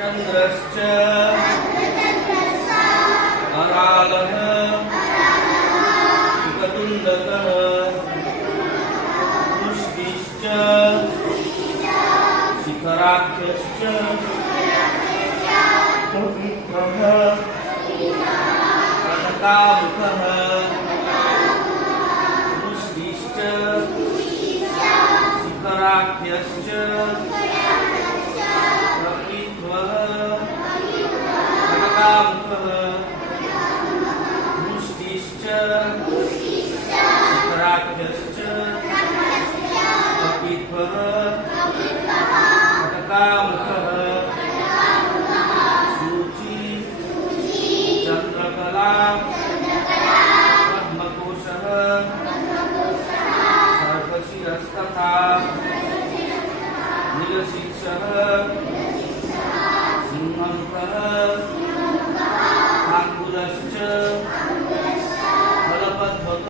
चंद्रश्च अरालः शुकतुण्डकः पुष्टिश्च शिखराख्यश्च कपिध्वः कनकामुखः पुष्टिश्च शिखराख्यश्च कपिध्वः कनकामुखः पुष्टिश्च शिखराख्यश्च कपिध्वः कनकामुखः Shuchi Chandrakala पद्मकोशः सर्पशिरस्तथा नीलशीर्षः सिंहमुखः